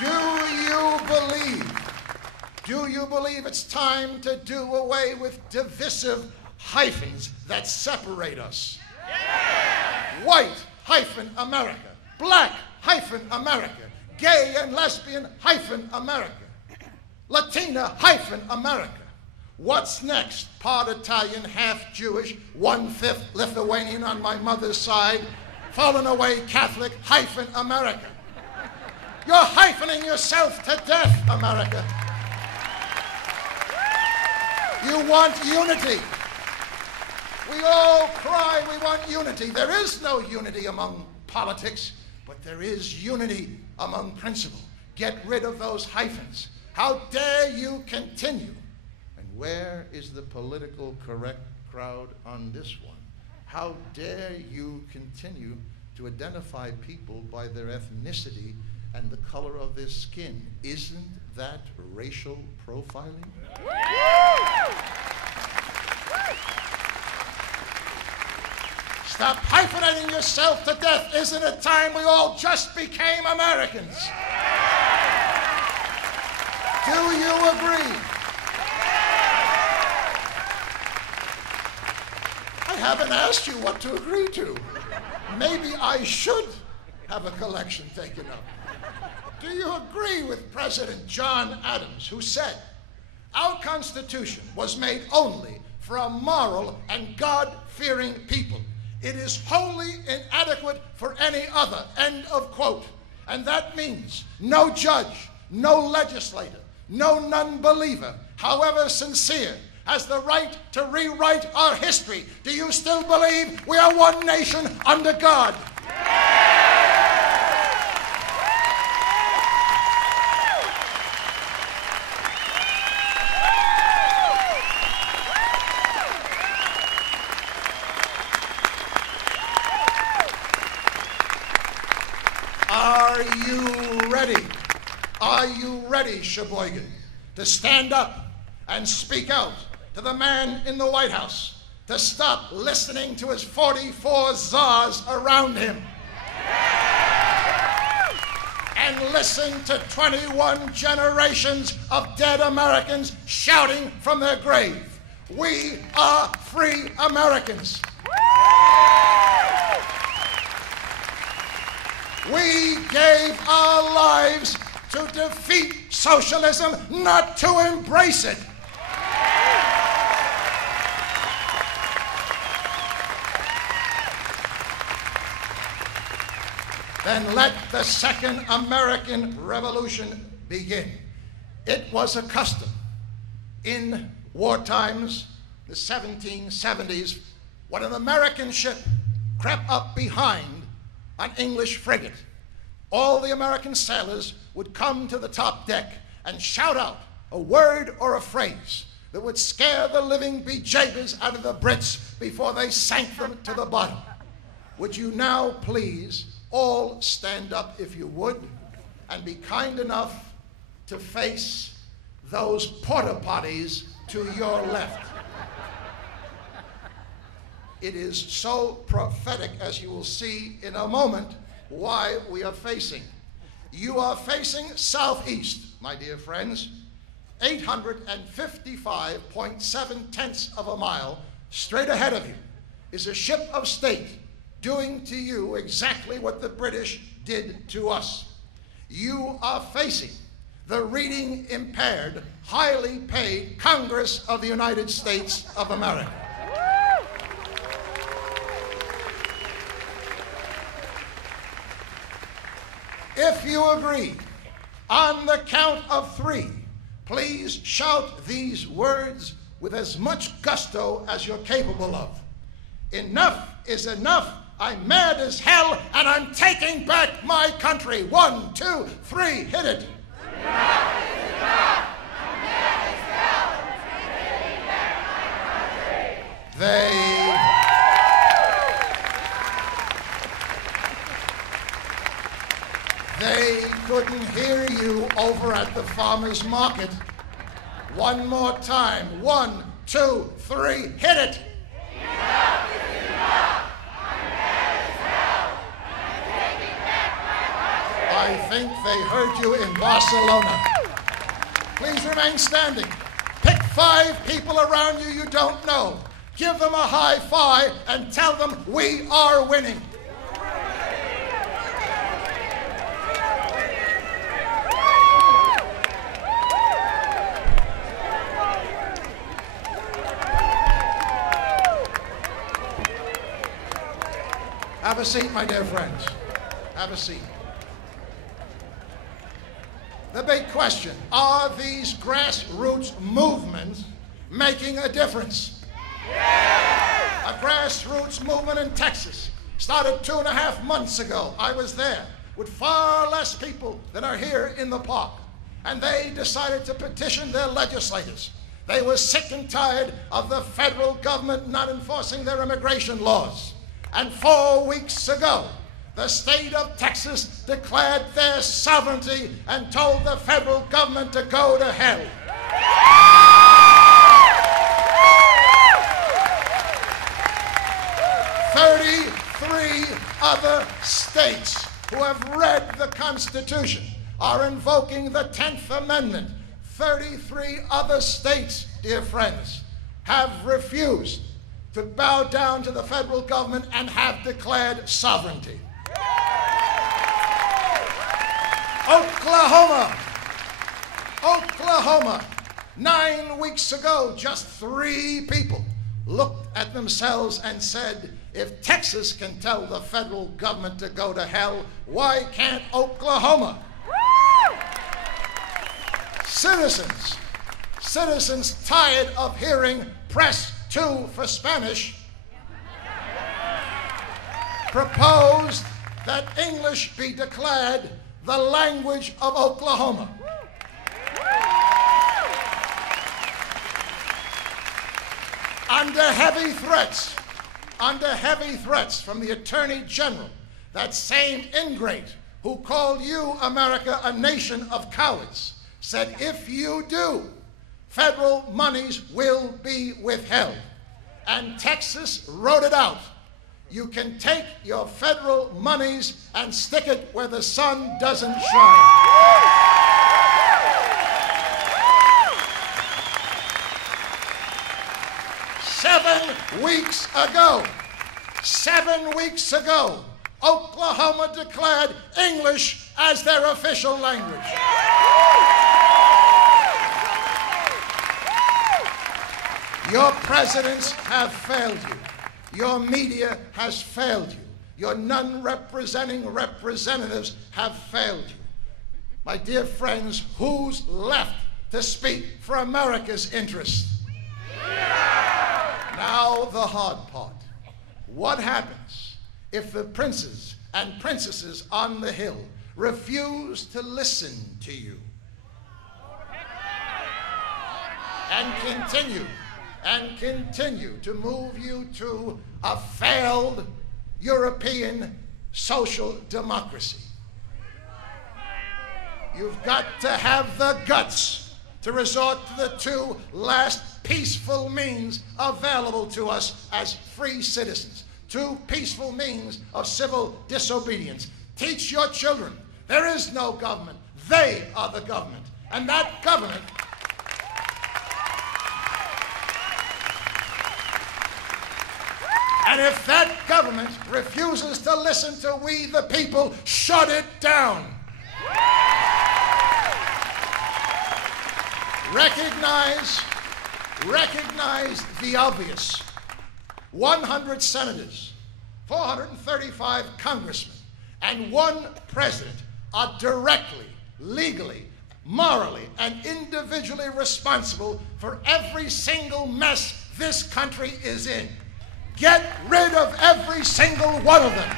Do you believe it's time to do away with divisive hyphens that separate us? Yeah! White hyphen America, black hyphen America, gay and lesbian hyphen America, Latina hyphen America. What's next? Part Italian, half Jewish, 1/5 Lithuanian on my mother's side, fallen away Catholic hyphen America. You're hyphening yourself to death, America. You want unity. We all cry we want unity. There is no unity among politics, but there is unity among principle. Get rid of those hyphens. How dare you continue? And where is the political correct crowd on this one? How dare you continue to identify people by their ethnicity and the color of their skin? Isn't that racial profiling? Stop hyphenating yourself to death. Isn't it time we all just became Americans? Do you agree? I haven't asked you what to agree to. Maybe I should have a collection taken up. Do you agree with President John Adams, who said, "Our Constitution was made only for a moral and God-fearing people. It is wholly inadequate for any other," end of quote. And that means no judge, no legislator, no non-believer, however sincere, has the right to rewrite our history. Do you still believe we are one nation under God? Are you ready, Sheboygan, to stand up and speak out to the man in the White House to stop listening to his 44 czars around him and listen to 21 generations of dead Americans shouting from their grave, "We are free Americans"? We gave our lives to defeat socialism, not to embrace it. Then let the Second American Revolution begin. It was a custom in war times, the 1770s, when an American ship crept up behind an English frigate. All the American sailors would come to the top deck and shout out a word or a phrase that would scare the living bejeebers out of the Brits before they sank them to the bottom. Would you now please all stand up, if you would, and be kind enough to face those porta potties to your left. It is so prophetic, as you will see in a moment, why we are facing. You are facing southeast, my dear friends, 855.7 of a mile straight ahead of you is a ship of state doing to you exactly what the British did to us. You are facing the reading impaired, highly paid Congress of the United States of America. If you agree, on the count of 3, please shout these words with as much gusto as you're capable of. Enough is enough. I'm mad as hell, and I'm taking back my country. 1, 2, 3, hit it. Enough is enough. I'm mad as hell, and I'm taking back my country. They couldn't hear you over at the farmer's market. One more time. 1, 2, 3, hit it. Enough is enough. I'm mad as hell. I'm taking back my country. I think they heard you in Barcelona. Please remain standing. Pick 5 people around you you don't know. Give them a high five and tell them we are winning. Have a seat, my dear friends. Have a seat. The big question, are these grassroots movements making a difference? Yeah! A grassroots movement in Texas started 2.5 months ago. I was there with far less people than are here in the park. And they decided to petition their legislators. They were sick and tired of the federal government not enforcing their immigration laws. And 4 weeks ago, the state of Texas declared their sovereignty and told the federal government to go to hell. 33 other states who have read the Constitution are invoking the 10th Amendment. 33 other states, dear friends, have refused to bow down to the federal government and have declared sovereignty. Oklahoma, 9 weeks ago, just 3 people looked at themselves and said, if Texas can tell the federal government to go to hell, why can't Oklahoma? Citizens tired of hearing press 2 for Spanish, proposed that English be declared the language of Oklahoma. Under heavy threats from the Attorney General, that same ingrate who called you, America, a nation of cowards, said if you do, federal monies will be withheld. And Texas wrote it out. You can take your federal monies and stick it where the sun doesn't shine. 7 weeks ago, Oklahoma declared English as their official language. Your presidents have failed you. Your media has failed you. Your non-representing representatives have failed you. My dear friends, who's left to speak for America's interests? Now the hard part. What happens if the princes and princesses on the Hill refuse to listen to you and continue to move you to a failed European social democracy? You've got to have the guts to resort to the 2 last peaceful means available to us as free citizens. 2 peaceful means of civil disobedience. Teach your children there is no government. They are the government. And that government and if that government refuses to listen to we the people, shut it down. Recognize the obvious. 100 senators, 435 congressmen, and 1 president are directly, legally, morally, and individually responsible for every single mess this country is in. Get rid of every single one of them.